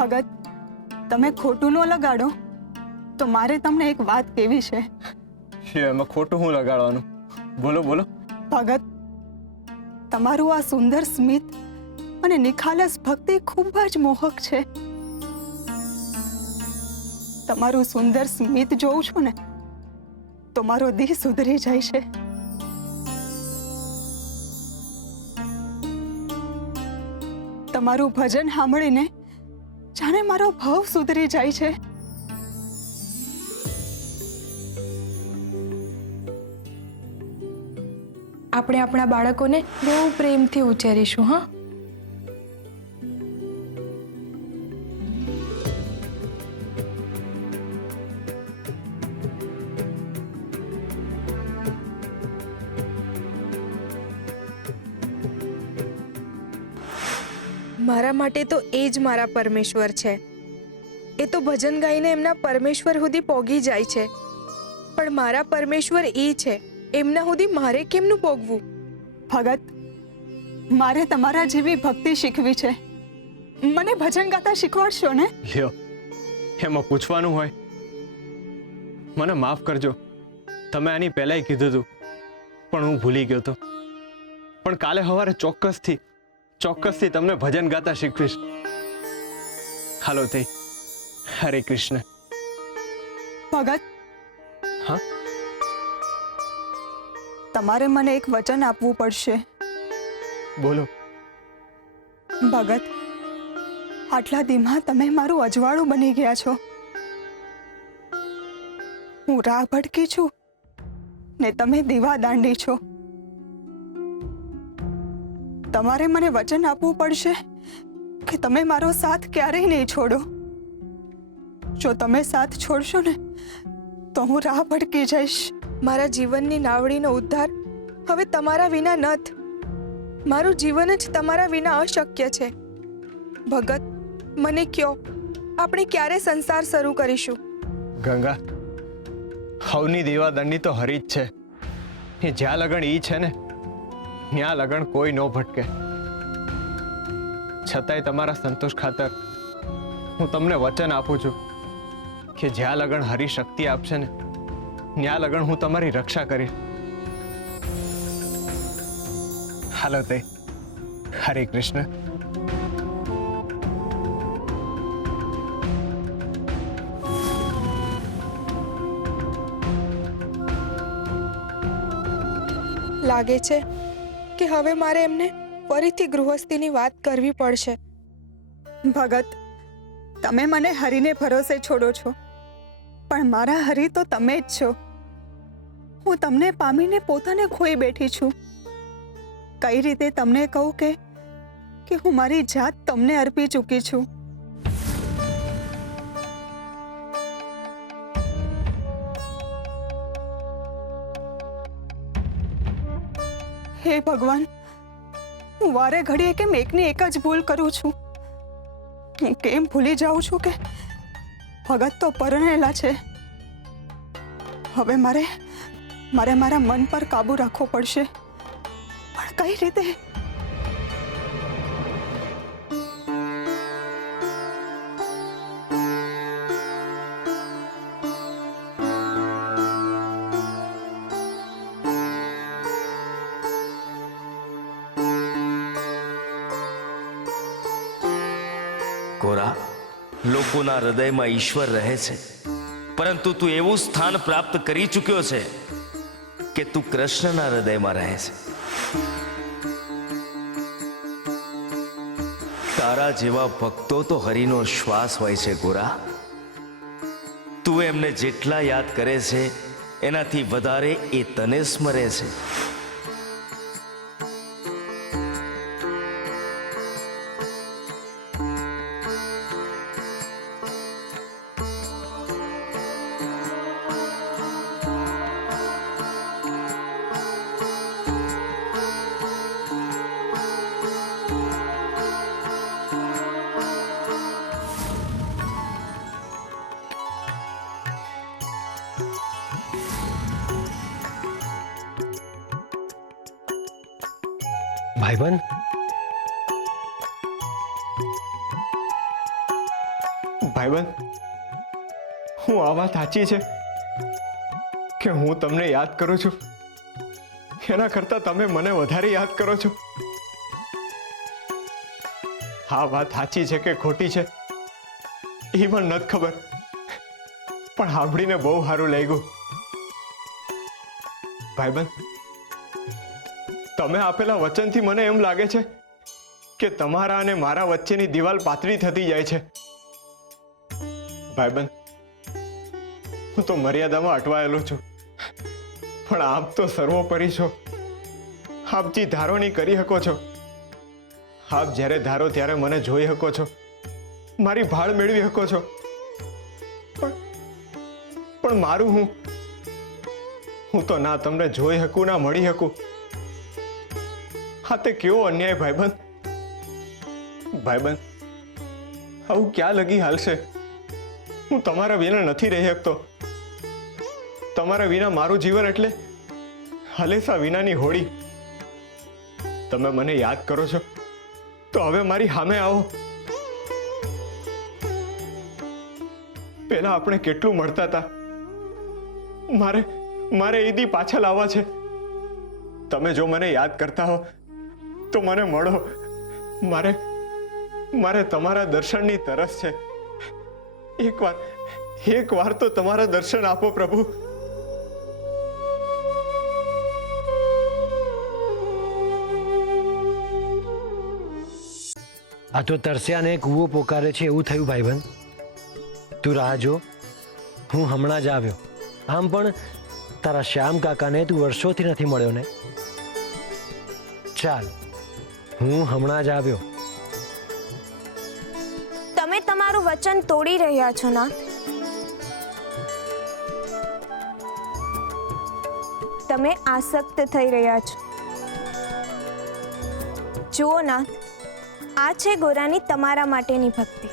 ભગત, તમે ખોટું ન લગાડો તો મારે તમને એક વાત કહેવી છે. એમાં ખોટું હું લગાડવાનું? બોલો બોલો. ભગત, તમારું આ સુંદર સ્મિત અને નિખાલસ ભક્તિ ખૂબ જ મોહક છે. તમારું સુંદર સ્મિત જોઉં છું ને તો મારો દિલ સુધરી જાય છે. તમારું ભજન સાંભળીને જાણે મારો ભાવ સુધરી જાય છે. આપણે આપણા બાળકોને બહુ પ્રેમથી ઉચ્ચારીશું. હા, મારા માટે તો એ જ મારા પરમેશ્વર છે. એ તો ભજન ગાઈને એમના પરમેશ્વર સુધી પોગી જાય છે, પણ મારા પરમેશ્વર એ છે, એમના સુધી મારે કેમનું પોગવું? ભગત, મારે તમારા જેવી ભક્તિ શીખવી છે. મને ભજન ગાતા શીખવાડશો ને? લ્યો, એમાં પૂછવાનું હોય? મને માફ કરજો, તમે આની પહેલાંય કીધું હતું પણ હું ભૂલી ગયો હતો. પણ કાલે સવારે ચોક્કસથી તમને ભજન ગાતા શીખવીશ. હાલો તે, હરે કૃષ્ણ. ભગત, હા, તમારે મને એક વચન આપવું પડશે. બોલો. ભગત, આટલા દીમાં તમે મારું અજવાળું બની ગયા છો. હું રાહ ભટકી છું ને તમે દીવા દાંડી છો. તમારે મને વચન આપવું પડશે કે તમે મારો સાથ ક્યારેય નહીં છોડો. જો તમે સાથ છોડશો ને તો હું રાહ ભટકી જઈશ. મારા જીવનની નાવડીનો ઉદ્ધાર હવે તમારા વિના નથ. મારું જીવન જ તમારા વિના અશક્ય છે. ભગત, મને કયો, આપણે ક્યારે સંસાર શરૂ કરીશું? ગંગા, હવની દીવા દંડી તો હરી જ છે. એ જ્યાં લગન ઈ છે ને ત્યાં લગન કોઈ ન ભટકે. છતાંય તમારા સંતોષ ખાતર હું તમને વચન આપું છું કે જ્યાં લગન હરી શક્તિ આપશે ને ત્યાં લગન હું તમારી રક્ષા કરીશ. હાલો તે, હરે કૃષ્ણ. લાગે છે કે હવે મારે એમને ફરીથી ગૃહસ્થીની વાત કરવી પડશે. ભગત, તમે મને હરીને ભરોસે છોડો છો, પણ મારા હરી તો તમે જ છો. હું તમને પામીને પોતાને ખોઈ બેઠી છું. કઈ રીતે તમને કહું કે હું મારી જાત તમને અર્પી ચૂકી છું. હે ભગવાન, હું વારે ઘડીએ કેમ એકની એક જ ભૂલ કરું છું? હું કેમ ભૂલી જાઉં છું કે ભગત તો પરણેલા છે. હવે મારે મારા મન પર કાબુ રાખવો પડશે, પણ કઈ રીતે? કોરા, લોકોના હૃદયમાં ઈશ્વર રહે છે, પરંતુ તું એવું સ્થાન પ્રાપ્ત કરી ચૂક્યો છે કે તું કૃષ્ણના હૃદયમાં રહે છે. તારા જેવા ભક્તો તો હરિનો શ્વાસ હોય છે. ગોરા, તું એમને જેટલા યાદ કરે છે એનાથી વધારે એ તને સ્મરે છે. ભાઈબંધ, ભાઈબંધ, હું આ વાત સાચી છે કે હું તમને યાદ કરું છું એના કરતા તમે મને વધારે યાદ કરો છો? આ વાત સાચી છે કે ખોટી છે એ પણ નથી ખબર, પણ સાંભળીને બહુ સારું લાગ્યું. ભાઈબંધ, તમે આપેલા વચનથી મને એમ લાગે છે કે તમારા અને મારા વચ્ચેની દિવાલ પાતળી થતી જાય છે. ભાઈબંધ, હું તો મર્યાદામાં અટવાયેલો છું, પણ આપ તો સર્વોપરી છો. આપ જે ધારો નહીં કરી શકો છો. આપ જ્યારે ધારો ત્યારે મને જોઈ શકો છો, મારી ભાળ મેળવી શકો છો. પણ મારું હું તો ના તમને જોઈ શકું ના મળી શકું. હા, તે કેવો અન્યાય ભાઈબંધ. ભાઈબંધ, આવું ક્યાં લગી હાલશે? હું તમારા વિના નથી રહી શકતો. તમારા વિના મારું જીવન એટલે હલેસા વિનાની હોળી. તમે મને યાદ કરો છો તો હવે મારી સામે આવો. પહેલા આપણે કેટલું મળતા હતા. મારે એ દી પાછા લાવવા છે. તમે જો મને યાદ કરતા હો તો મને મળો. મારે તમારા દર્શનની તરસ છે. એક વાર તો તમારા દર્શન આપો પ્રભુ. આ તો તરસ્યાને કૂવો પોકારે છે એવું થયું ભાઈબંધ. તું રાહ જો, હું હમણાં જ આવ્યો. આમ પણ તારા શ્યામ કાકાને તું વર્ષોથી નથી મળ્યો ને. ચાલ, હું હમણાં જ આવ્યો. તમે તમારું વચન તોડી રહ્યા છો નાથ. તમે આસક્ત થઈ રહ્યા છો. જુઓ નાથ, આ છે ગોરાની તમારા માટેની ભક્તિ,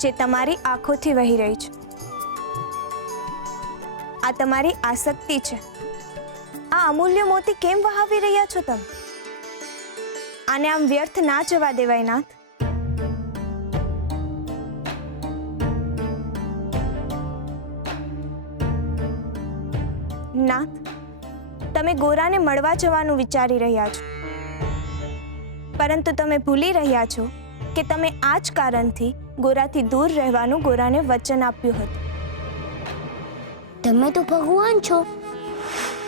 જે તમારી આંખોથી વહી રહી છે. આ તમારી આસક્તિ છે. આ અમૂલ્ય મોતી કેમ વહાવી રહ્યા છો તમે? આને આમ વ્યર્થ ના જવા દેવાય નાથ. નાથ, તમે ગોરાને મળવા જવાનું વિચારી રહ્યા છો, પરંતુ તમે ભૂલી રહ્યા છો કે તમે આ જ કારણથી ગોરાથી દૂર રહેવાનું ગોરાને વચન આપ્યું હતું. તમે તો ભગવાન છો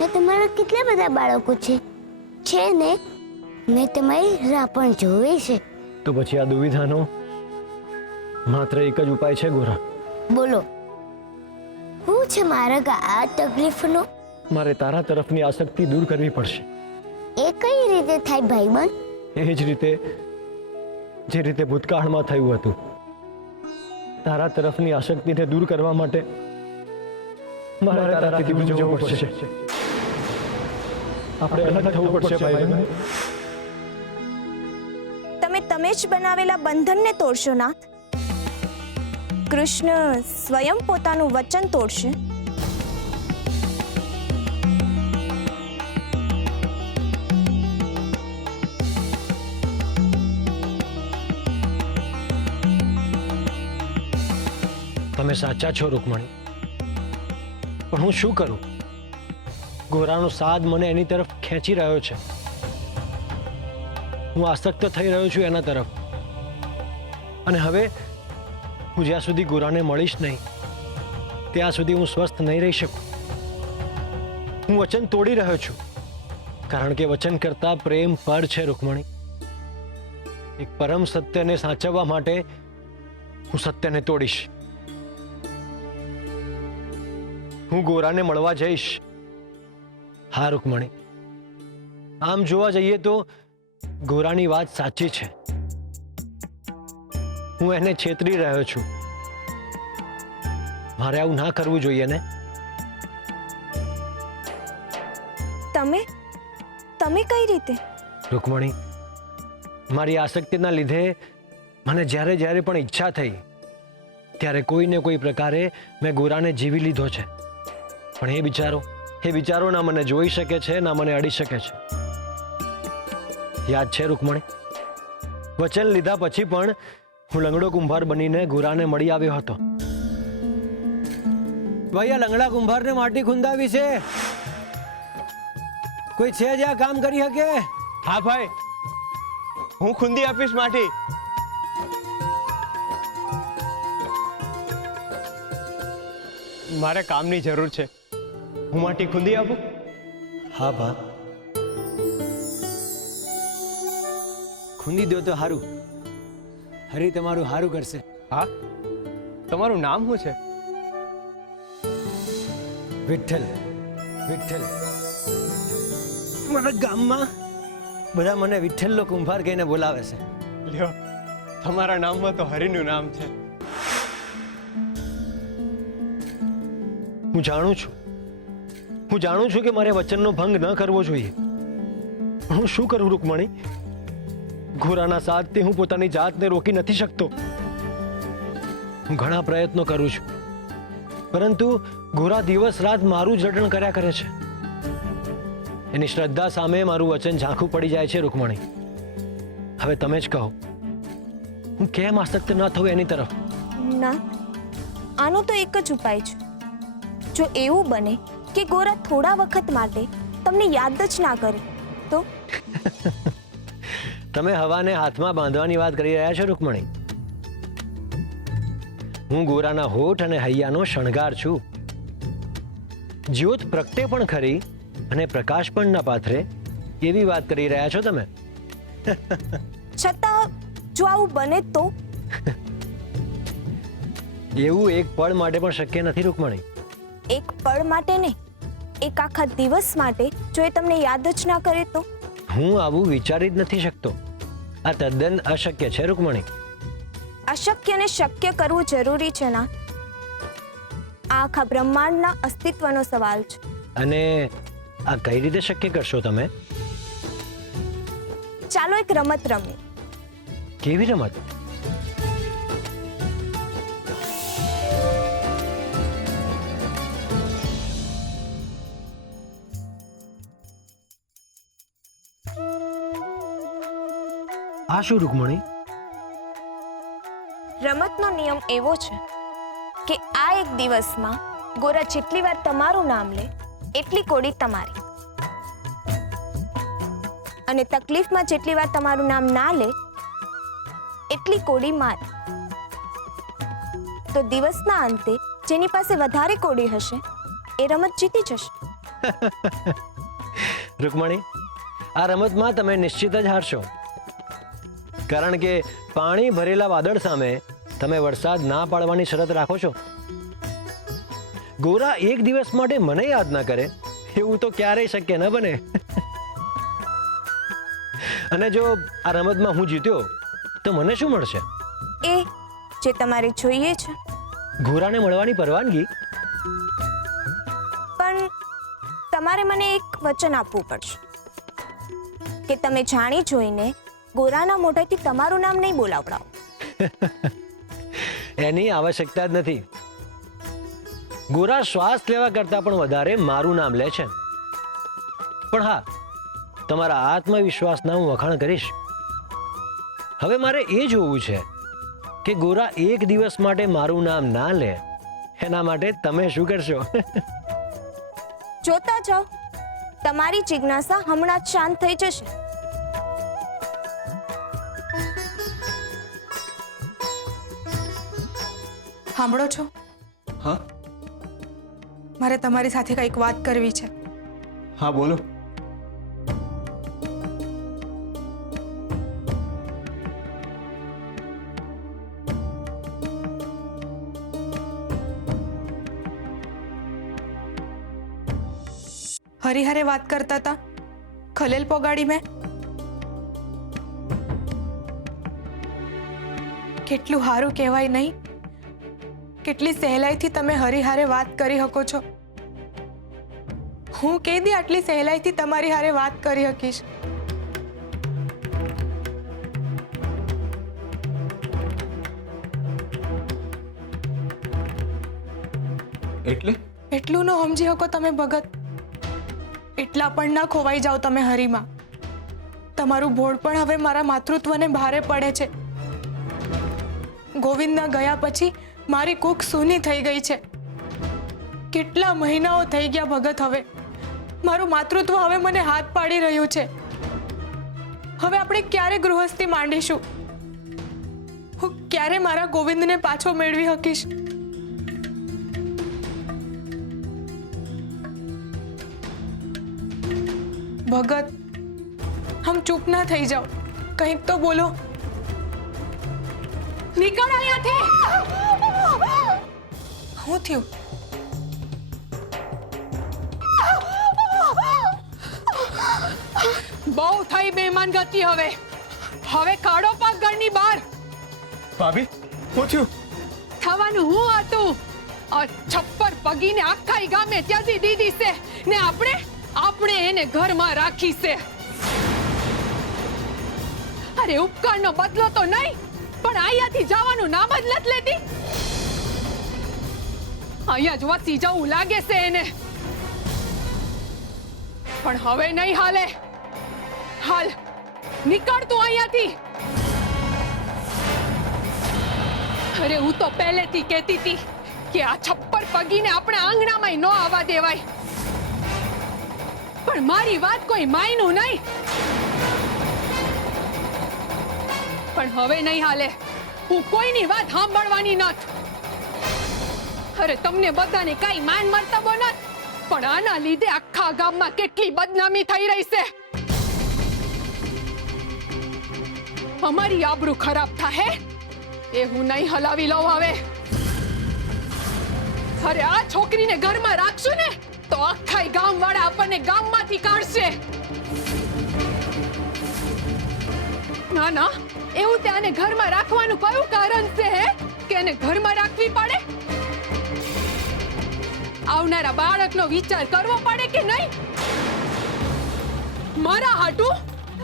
ને તમારા કેટલા બધા બાળકો છે ને મેં તમારી રાહ પણ જોઈ છે. તો પછી આ દુવિધાનો માત્ર એક જ ઉપાય છે ગોરા. બોલો, શું છે મારા આ તકલીફનો? મારે તારા તરફની આસક્તિ દૂર કરવી પડશે. એ કઈ રીતે થાય ભાઈબંધ? એ જ રીતે જે રીતે ભૂતકાળમાં થયું હતું. તારા તરફની આસક્તિને દૂર કરવા માટે મારે તારાથી દૂર જવું પડશે. આપણે અલગ થવું પડશે ભાઈબંધ. તમે જ બનાવેલા બંધનને તોડશો નાથ. કૃષ્ણ સ્વયં પોતાનું વચન તોડશે. તમે સાચા છો રૂકમણી, પણ હું શું કરું? ગોરાનો સાદ મને એની તરફ ખેંચી રહ્યો છે. હું આસક્ત થઈ રહ્યો છું એના તરફ. અને હવે હું જ્યાં સુધી ગોરાને મળીશ નહીં ત્યાં સુધી હું સ્વસ્થ નહીં રહી શકું. હું વચન તોડી રહ્યો છું, કારણ કે વચન કરતા પ્રેમ પર છે રૂકમણી. એક પરમ સત્યને સાચવવા માટે હું સત્યને તોડીશ. હું ગોરાને મળવા જઈશ. હા રૂકમણી, આમ જોવા જઈએ તો ગોરાની વાત સાચી છે. હું એને છેતરી રહ્યો છું. મારે આવું ના કરવું જોઈએ ને. તમે કઈ રીતે? રૂકમણી, મારી આસક્તિના લીધે મને જ્યારે જ્યારે પણ ઈચ્છા થઈ ત્યારે કોઈને કોઈ પ્રકારે મેં ગોરાને જીવી લીધો છે. પણ એ વિચારો ના મને જોઈ શકે છે ના મને અડી શકે છે. યાદ છે રૂકમણી, વચન લીધા પછી પણ હું લંગડો કુંભાર બનીને ગોરાને મળી આવ્યો હતો. ભાઈ, આ લંગડા કુંભારને માટી ખૂંદાવી છે. કોઈ છે જે આ કામ કરી શકે? હા ભાઈ, હું ખૂંદી આપીશ માટી. મારે કામની જરૂર છે, હું માટી ખૂંદી આપું? હા બા, ખૂંદી દો તો સારું. હરી તમારું સારું કરશે. હા, તમારું નામ શું છે? વિઠ્ઠલ. વિઠ્ઠલ. મારા ગામમાં બધા મને વિઠ્ઠલનો કુંભાર કહીને બોલાવે છે. લ્યો, તમારા નામમાં તો હરિનું નામ છે. હું જાણું છું કે મારે વચનનો ભંગ ન કરવો જોઈએ. પણ હું શું કરું રૂકમણી? ઘોરાના સાથથી હું પોતાની જાતને રોકી નથી શકતો. હું ઘણા પ્રયત્નો કરું છું, પરંતુ ઘોરા દિવસ રાત મારું જડણ કર્યા કરે છે. એની શ્રદ્ધા સામે મારું વચન ઝાંખું પડી જાય છે. રૂકમણી, હવે તમે જ કહો, હું કેમ આસક્ત ન થઉં એની તરફ? ના, આનો તો એક જ ઉપાય છે. જો એવું બને કે ગોરા થોડા વખત માટે તમને યાદ જ ના કરે તો? તમે હવાને હાથમાં બાંધવાની વાત કરી રહ્યા છો રૂકમણી. હું ગોરાના હોઠ અને હૈયાનો શણગાર છું. જ્યોત પ્રગટે પણ ખરી અને પ્રકાશ પણ ના પાથરે એવી વાત કરી રહ્યા છો તમે. છતાં જો આવું બને તો? એવું એક પળ માટે પણ શક્ય નથી રૂકમણી. એક પળ માટે નહીં, એક આખા દિવસ માટે જો એ તમને યાદ જ ના કરે તો? હું આવું વિચારી જ નથી શકતો. આ તદ્દન અશક્ય છે રૂકમણી. અશક્યને શક્ય કરવું જરૂરી છે ના. આ આખા બ્રહ્માંડના અસ્તિત્વનો સવાલ છે. અને આ કઈ રીતે શક્ય કરશો તમે? ચાલો એક રમત રમીએ. કેવી રમત? આ શું રૂકમણી? રમતનો નિયમ એવો છે કે આ એક દિવસમાં ગોરા જેટલી વાર તમારું નામ લે એટલી કોડી તમારી, અને તકલીફમાં જેટલી વાર તમારું નામ ના લે એટલી કોડી મારી. તો દિવસના અંતે જેની પાસે વધારે કોડી હશે એ રમત જીતી જશે. રૂકમણી, આ રમતમાં તમે નિશ્ચિત જ હારશો. કારણ કે પાણી ભરેલા વાદળ સામે તમે વરસાદ ના પાડવાની શરત રાખો છો. ગોરા એક દિવસ માટે મને યાદ ના કરે એવું તો ક્યારેય શક્ય ન બને. અને જો આ રમતમાં હું જીત્યો તો મને શું મળશે? એ જે તમારે જોઈએ છે. ગોરાને મળવાની પરવાનગી? પણ તમારે મને એક વચન આપવું પડશે કે તમે જાણી જોઈને ગોરાના મોઢેથી તમારું નામ નહીં બોલાવડાવો. એની આવશ્યકતા જ નથી. ગોરા શ્વાસ લેવા કરતા પણ વધારે મારું નામ લે છે. પણ હા, તમારા આત્મવિશ્વાસના હું વખાણ કરીશ. હવે મારે એ જોવું છે કે ગોરા એક દિવસ માટે મારું નામ ના લે. એના માટે તમે શું કરશો? જોતા જાઓ, તમારી જિજ્ઞાસા હમણાં જ શાંત થઈ જશે. સાંભળો છો? હા મારે તમારી સાથે કંઈક વાત કરવી છે. હા, બોલો. હરિહરે વાત કરતા હતા, ખલેલ પોગાડી મેં. કેટલું સારું કહેવાય નહીં? કેટલી સહેલાઈથી તમે હરિહારે વાત કરી શકો છો. હું કેદી આટલી સહેલાઈથી તમારી હારે વાત કરી શકીશ? એટલે એટલું ન સમજી શકો તમે ભગત? એટલા પણ ના ખોવાઈ જાઓ તમે હરીમાં. તમારું બોળ પણ હવે મારા માતૃત્વને ભારે પડે છે. ગોવિંદના ગયા પછી મારી કૂખ સૂની થઈ ગઈ છે. કેટલા મહિનાઓ થઈ ગયા ભગત. હવે મારું માતૃત્વ હવે મને હાથ પાડી રહ્યું છે. હવે આપણે ક્યારે ગૃહસ્થી માંડીશું? હું ક્યારે મારા ગોવિંદને પાછો મેળવી શકીશ? ભગત, હમ ચૂપ ના થઈ જાઓ, કંઈક તો બોલો. નીકળ અહીંયાથી. શું થયું? બહુ થઈ બેમાન ગતિ. હવે કાઢો પગ ઘરની બહાર. ભાભી શું થયું? થવાનું હું હતું? આ છપ્પર પગીને આખા ગામે ત્યાજી દીધી છે ને આપણે એને ઘરમાં રાખી છે. અરે ઉપકારનો બદલો તો નહીં, પણ અહીંયાથી જવાનું નામ જ નથી લેતી. અહીંયા જ વસી જવું લાગે છે એને. પણ હવે નહીં હાલે. હાલ નીકળ તું અહીંયાથી. અરે હું તો પહેલેથી કહેતી હતી કે આ છપ્પર પગીને આપણે આંગણામાં ન આવવા દેવાય, પણ મારી વાત કોઈ માયનું નહીં. પણ હવે નહીં હાલે. હું કોઈની વાત સાંભળવાની નથી. અરે તમને બધાને કઈ માન મર્તબો નથી, પણ આના લીધે આખા ગામમાં કેટલી બદનામી થઈ રહી છે. અમારી આબરૂ ખરાબ થાય એ હું નહીં હલાવી લઉં હવે. અરે આ છોકરીને ઘરમાં રાખશું ને તો આખા ગામ વાળા આપણને ગામમાંથી કાઢશે. ના ના, એવું તેને ઘરમાં રાખવાનું કયું કારણ છે કે એને ઘરમાં રાખવી પડે? આવનારા બાળકનો વિચાર કરવો પડે કે નહીં? મારા હાટું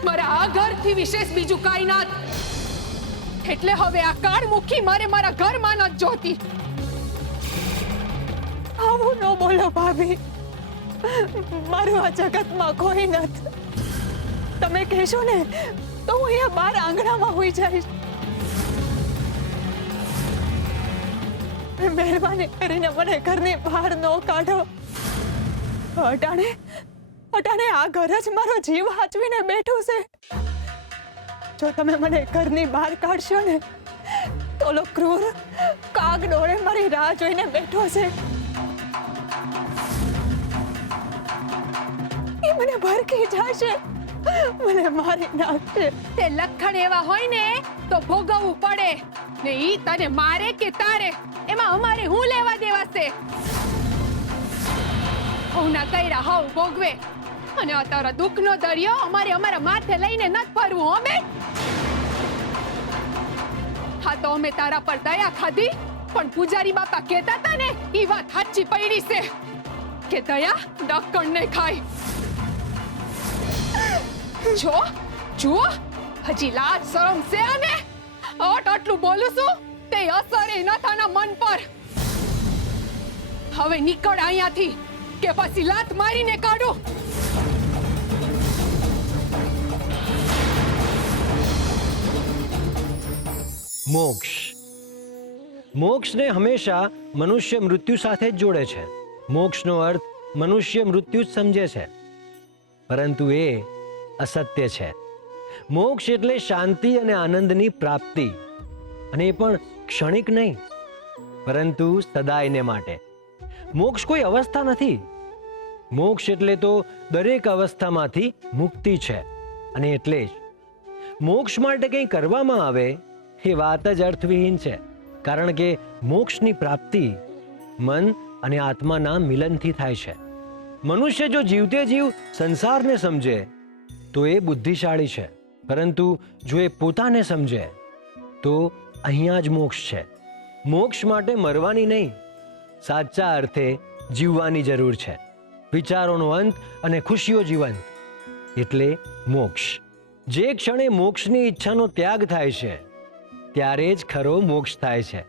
મારા આ ઘરથી વિશેષ બીજું કાંઈ ના. એટલે હવે આ કાળમુખી મારે મારા ઘરમાં ન જોતી. આવું ન બોલો ભાભી. મારું આ જગતમાં કોઈ નથી. તમે કહેશો ને તો હું અહીંયા બહાર આંગણામાં હોઈ જઈશ. મહેરબાની કરીને મને ઘરની બહાર ન કાઢો. અટાણે આ ઘર જ મારો જીવ હાચવીને બેઠું છે. જો તમે મને ઘરની બહાર કાઢશો ને તો ઓલો ક્રૂર કાગ ડોળે મારી રાહ જોઈને બેઠો છે. એ મને ભરકી જશે, મને મારી નાખશે. તે લખણ એવા હોય ને તો ભોગવવું પડે ને. ઈ તને મારે કે તારે એમાં અમારે હું લેવા દેવા છે? હવના કઈરા હવ ભોગવે અને તારા દુઃખનો દરિયો અમારા માથે લઈને નથી ફરવું. અમે હા તો અમે તારા પર દયા ખાધી, પણ પૂજારી બાપા કહેતા હતા ને ઈ વાત સાચી પડી છે કે દયા ડક્કણ ને ખાય. જો હજી લાજ શરમ છે ને આટલું બોલું છું તે અસર એ નથાના મન પર. હવે નીકળ અહીંયાથી કે પછી લાત મારીને કાઢું. મોક્ષને હંમેશા મનુષ્ય મૃત્યુ સાથે જ જોડે છે. મોક્ષનો અર્થ મનુષ્ય મૃત્યુ જ સમજે છે, પરંતુ એ અસત્ય છે. મોક્ષ એટલે શાંતિ અને આનંદની પ્રાપ્તિ, અને એ પણ ક્ષણિક નહીં, પરંતુ સદાયને માટે. મોક્ષ કોઈ અવસ્થા નથી. મોક્ષ એટલે તો દરેક અવસ્થામાંથી મુક્તિ છે. અને એટલે જ મોક્ષ માટે કંઈ કરવામાં આવે એ વાત જ અર્થવિહીન છે. કારણ કે મોક્ષની પ્રાપ્તિ મન અને આત્માના મિલનથી થાય છે. મનુષ્ય જો જીવતે જીવ સંસારને સમજે તો એ બુદ્ધિશાળી છે, પરંતુ જો એ પોતાને સમજે તો અહીંયા જ મોક્ષ છે. મોક્ષ માટે મરવાની નહીં, સાચા અર્થે જીવવાની જરૂર છે. વિચારોનો અંત અને ખુશીઓ જીવંત એટલે મોક્ષ. જે ક્ષણે મોક્ષની ઈચ્છાનો ત્યાગ થાય છે ત્યારે જ ખરો મોક્ષ થાય છે.